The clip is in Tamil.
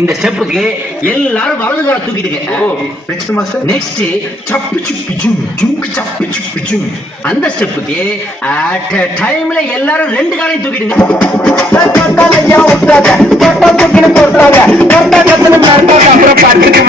இந்த ஸ்டெப்புக்கு எல்லாரும் வலது கால தூக்கிடுங்க. நெக்ஸ்ட் மாஸ்டர், நெக்ஸ்ட் சப்பு சுப்பி ஜும் ஜும் சப்பு சுப்பி ஜும். அந்த ஸ்டெப்புக்கு அட் a டைம்ல எல்லாரும் ரெண்டு காலையும் தூக்கிடுங்க. தொட்டாலையா விட்டாத தொட்டா தூக்கிட்டு போறாங்க தொட்டா கத்துன மார்க்காத அப்புறம் பாத்துக்கு